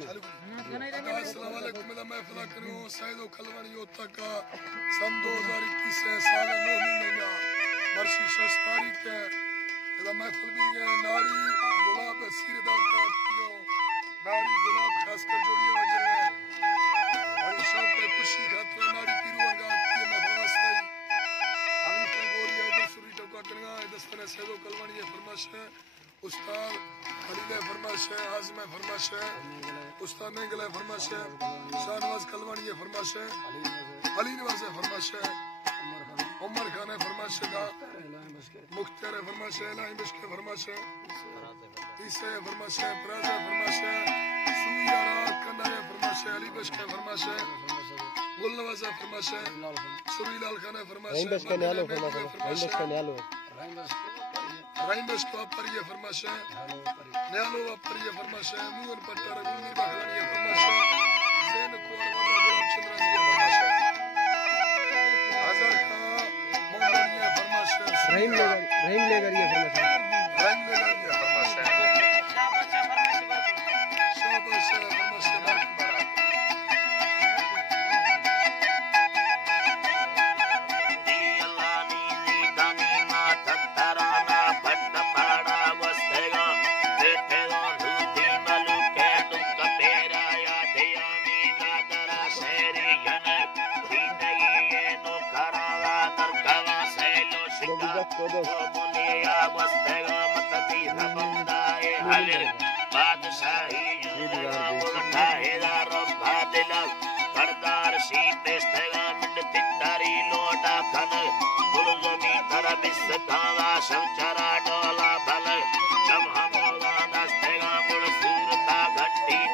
अस्सलाम वालेकुम महफिल करूं सैदो खलवानी तक सन 2021 साल 9 महीना वर्षी 6 तारीख है महफिल भी गए नारी गुलाब सीर नारी गुलाब खासकर जोड़िए वजह है और शौक है खुशी खातिर नारी पीरू अंगा की महफिल वास्ते अभी पंगोरिया इधर सुरी टोका करना दस्तने सैदो खलवानी फरमाइश है उस्ताद खलील फरमाइश है आज़म फरमाइश है उस्ताद नेगल फरमाइश है शाहनवाज खलवानी फरमाइश है अली नवाज फरमाइश है उमर खान फरमाइश है मुख्तार फरमाइश है इलाही बश्के फरमाइश है ईसा फरमाइश है फराजा फरमाइश है सुयारा कंदा फरमाइश है अली बश्के फरमाइश है गुल नवाज फरमाइश है सुरीलाल खान फरमाइश है राइन बश्के पर ये फरमाइश है न्यालो पर ये फरमाइश है मुन पट्टर गुलमीर बखलानी ये फरमाइश है जैन कुंवर वाला गुलाब चंद्र जी ये फरमाइश है आजर का मोहम्मद ये फरमाइश है रहीम लेकर ये फरमाइश है शाबाश फरमाइश है धरती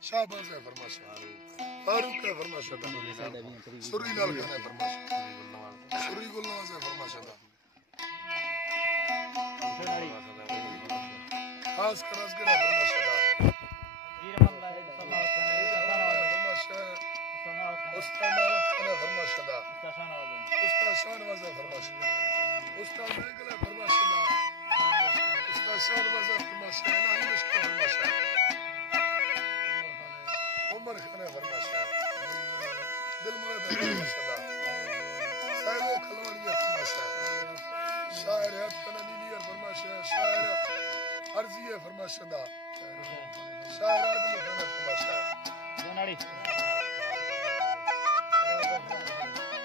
शाहबाज है फरमाशा फारूक है फरमाशा सुरी लाल खान है फरमाशा सुरी गुलनवाज है फरमाशा खास करस के फरमाशा उस्ताद मालक खान है फरमाशा उस्ताद शाहनवाज है फरमाशा उस्ताद महगल है फरमाशा उस्ताद शाहनवाज है फरमाशा इलाही मुश्किल फरमाशा उमर खान है फरमाशा दिल मुराद है फरमाशा साइदो खलवानी है फरमाशा शायर है कनानी है फरमाशा शायर अर्जी है फरमाशा शायर आदम खान है फरमाशा जोनाड़ी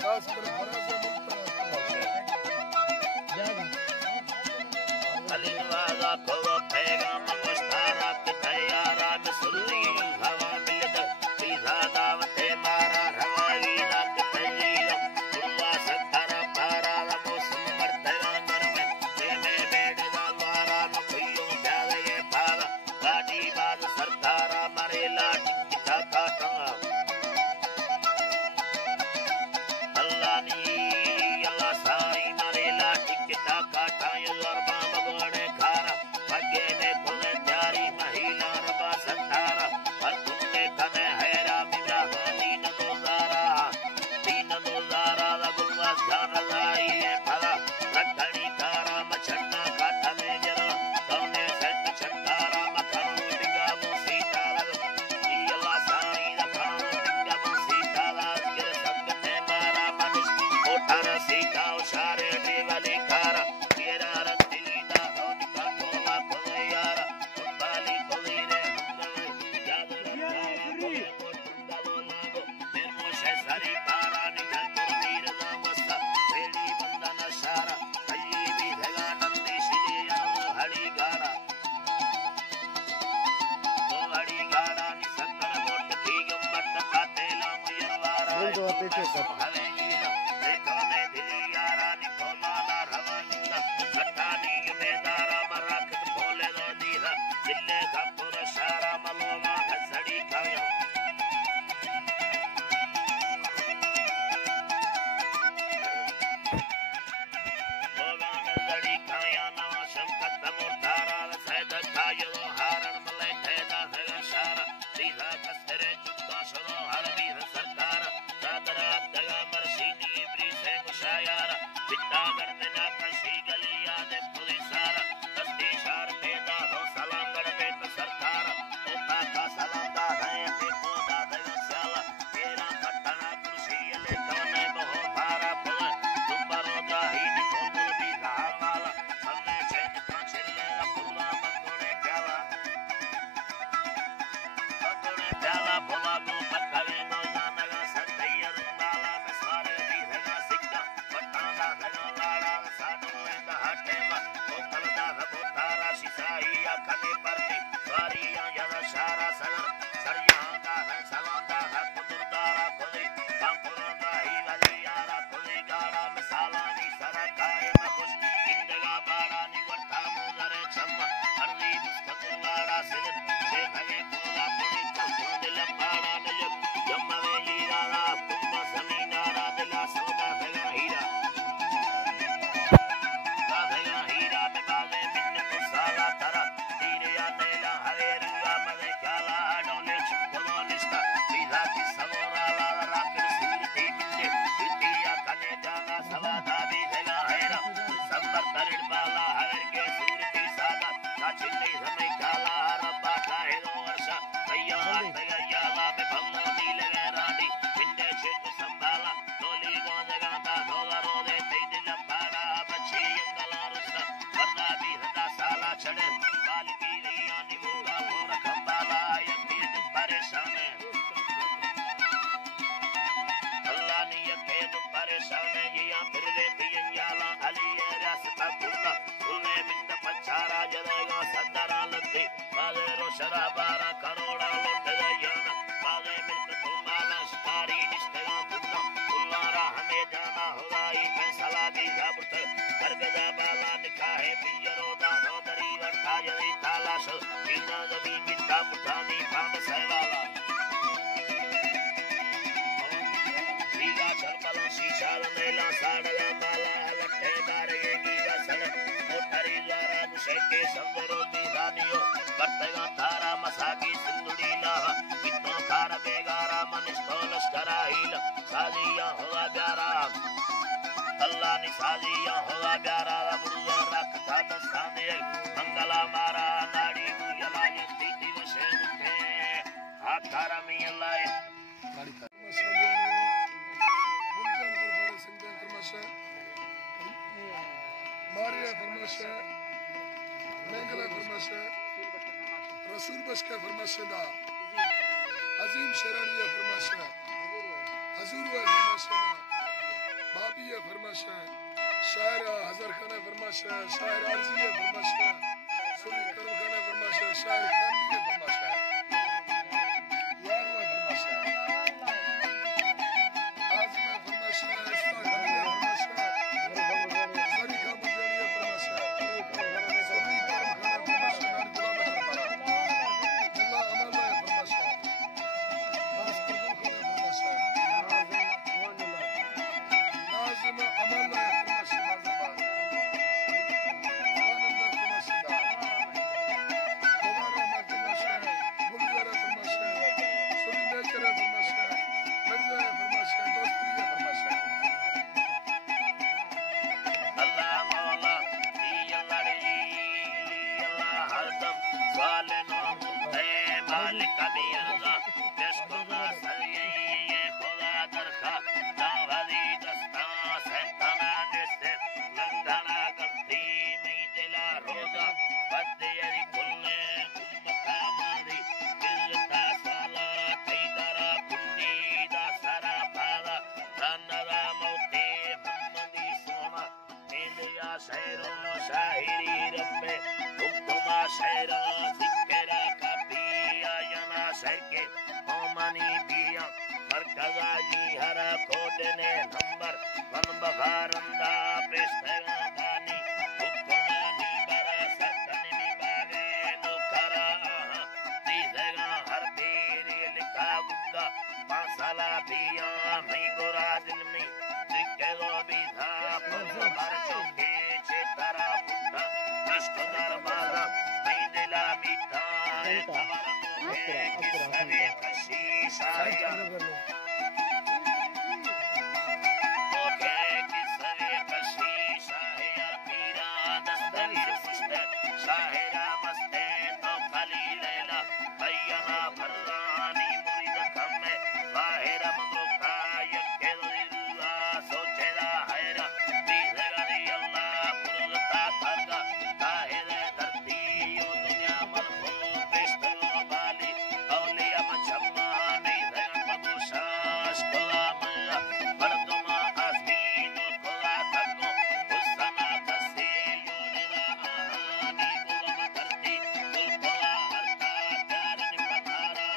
खास कर फराज मुल्तान है फरमाशा अलीवाजा को पैगाम मुश्तारा के तैयारा में सुल्ली हवा मिलद सीधा दावते मारा रवाई ना के तैयारा दुआ सत्तारा पारा मौसम मरते अंदर में में बेड़ दा द्वारा न कोइयो प्यारे ये पारा गाड़ी बाज सरदारा मारे लाट किता काटा अल्लाह नी अल्लाह साई मारे लाट किता काटा ये अरबा मगोड़े खारा भाग्य ने खुले प्यारी महिला रबा सतारा पर तुमने कने हैरा मिला हाली न दोजारा दीन दोजारा गुलवा जान लाई है भला रखड़ी तारा मछन्ना काटा ले जरा तौने सेट छटारा मखान डिंगा मुसीता जी अल्लाह साई रखान डिंगा मुसीता के संगते मारा मनुष्य ओठर सीता उशारे देवले खारा तेरा रंगली दा हो निका कोला कोले यारा बाली कोली रे याद रखा कोले कोटुंडा बोलागो निर्मोशे सारी पारा निकल तुरमीर दा वस्ता वेली बंदन शारा कई भी धगा नंदी श्री अनु हड़ी गाड़ा तो हड़ी गाड़ा नि सक्कर मोट ठीक मट पाते लाम यरवारा हवे गिरा देखो में दिली यारा नि कोमाला रवानिंदा सट्टानी बेदारा मराक भोले दो दीरा जिले का पूरा शारा मलोवा घसड़ी खायो भगवान लड़ी खाया ना शंकत मुर्धारा सैद खायो हारण मले ठेदा है शारा सीधा कसरे चुक्का शरो हर वीर सरकार सादरा दगा मरसीनी इब्री से मुशायारा बिट्टा गणना कशी गलिया दे पुलिस सारा दस्ती शार पैदा हो सलाम गढ़ पे सरकार ओता का सलाम दा है पे कोदा है साला तेरा पटना कुर्सी ले तने मोह भारा पुल तुम्बारो जाही नि कोल भी रामाला हमने चैन का छिले पुला मंगोड़े प्याला भोला को पकड़े नो जानगा सदैया रुंबाला में सारे भी हैगा सिक्का पटादा हैगा लाड़ा साडो एंदा हटे मा कोथल दा बोतारा सिसाई अखने परती सारिया यदा शारा सगर सरया दा है सलांदा है कुदरदारा खोली कांपुरा दा ही वाली यारा खोली गाड़ा में सालानी सरकाए में खुश इंदगा बाड़ा नि वटा मुजरे छम्मा हरली मुस्तकलाड़ा सिर से हगे कोला पुरी तो दिल पाड़ा में जम्मा वे लीला कुम्मा समीनारा दिला सौदा हैगा हीरा में बाले मिन्न को साला तरा तीरे या नेला हरे रुआ मले ख्याला की रिया निमुगा मोर खंबाला यके परेशान अल्लाह ने यके परेशान ये फिर देती अंजाला अली रास्ता खुला खुले मिंद पछारा जदेगा सदरा लती बाजे रोशरा 12 करोड़ लुट गयाना बाजे मिल्क तुम्हारा स्टारी निष्ठा खुला खुलारा हमें जाना होगाई फैसला दी जबत करगजा बाला निकाहे पियरो दा रोदरी वर्ता जदी तालाश बिना जमी किता पुठानी भान सहवाला सीधा चलपलो शीशा नेला साड़ला बाला वट्ठे दारे की रसन मोटरी द्वारा मुशके संदरो दीवानियो बट्टेगा तारा मसाकी सिंदुड़ी लाह कितो खार बेगारा मनिष्ठो लश्करा हील साजिया होगा प्यारा अल्लाह ने साजिया होगा प्यारा बुढ़ा रखता दस्ताने मंगला मारा नाड़ी मुजला यती वशे उठे हाथारा में अल्लाह नाड़ी का मशहूर बुलजन पर सिंगल फरमाशा मारिया फरमाशा मंगला फरमाशा रसूल बस का फरमाशा दा अजीम शरानिया फरमाशा हजूर व फरमाशा बाबिया फरमाशा शायरा हजर खाना फरमाशा शायर आरजिया फरमाशा सुनी करम खाना फरमाशा शायर खानी फरमाशा यार व फरमाशा आजमा फरमाशा इस्ता खाना फरमाशा सरी का मुजानिया फरमाशा सुनी करम खाना फरमाशा नार गुलाम फरमाशा अल्लाह अमला फरमाशा नाज करम खाना फरमाशा नाज़िम अमला फरमाशा मज़बान आनंद फरमाशा दोबारा फरमाशा गुलज़ारा फरमाशा सुनी नेचर फरमाशा मिर्ज़ा फरमाशा दोस्ती फरमाशा अल्लाह मौला अल्लाह रे अल्लाह हरदम सालन मुते मालिक भी अर्ज़ा जिसको ना सरिये ये खुदा दरखा दावदी दस्ता सैताना निस्ते लंदना गंदी में दिला रोजा बद्दयरी कुल्ले उम्मता मारी इल्ता साला तैदरा कुन्नी दा सरा पाला रन्नदा मौते मोहम्मदी सोना इंदिया शहरों शाहिरी रब्बे हुक्मा शहरा जिक्रा कबिया जना शहर के ओमनी बिया मरकजा जी हरा कोडने नंबर वन बखारंदा पेशगा दानी हुक्मा नी बरा सतन मी बागे नो करा तीजगा हर बेरी लिखा गुगा पांसला बिया मैं गोरा दिल में जिक्रो बिधा पर चौके चेतरा पुटा दस्तदार बाजा मैं दिला मीठा तवर मुझे किसने कशी साया ओके किसने कशी साया पीरा दस्तगीर फुश्ते शाहिरा मस्ते तो खाली लैला भैया फररानी मुरीद कमे बाहिर मगरुका यके दिल्ला सोचेला हैरा बीजगरी अल्लाह पुरता थरगा काहिर धरती यो दुनिया मरफो पेशलो बाली औलिया मचम्मा नहीं धरन मगुशाश कोला मल्ला बरदुमा आस्तीन कोला थको हुसना कसे योनेला आहानी गुलम धरती गुल कोला हरता प्यार ने पथारा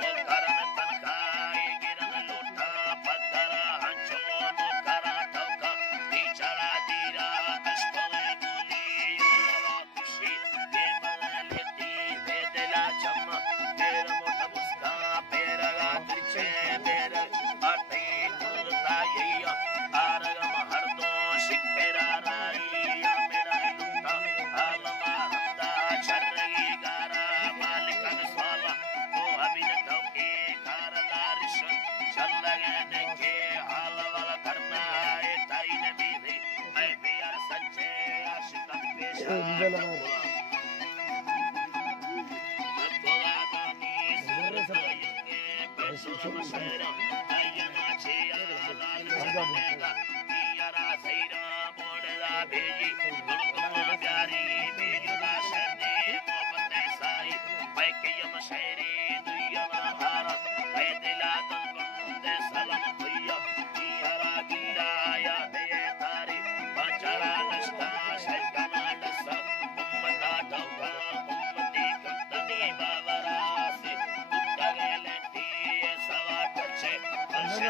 नो करा तनखाई गिरन लोटा पत्थरा हंचो नो करा ठोका बिचारा दीरा अश्कोले बोली यो खुशी ये मन लेती दे दिला चम्मा तेरा मोटा मुस्का पेरा तिरछे मेरे आटे खुलता यैया आरगम हर दो शिकेरा राइया मेरा लुटा आलमा हमदा शर्री गारा मालिकन स्वाला वो अभी न ठोके कारदारिश चल लगे देखे हाल वाला करना है ताई ने भी थी मैं भी यार सच्चे आशिकन पेशा दानी सुर सोएंगे पेशो मशहरा आयना छिया लाल चलेगा यारा सैरा मोड़दा भेजी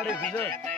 Arif,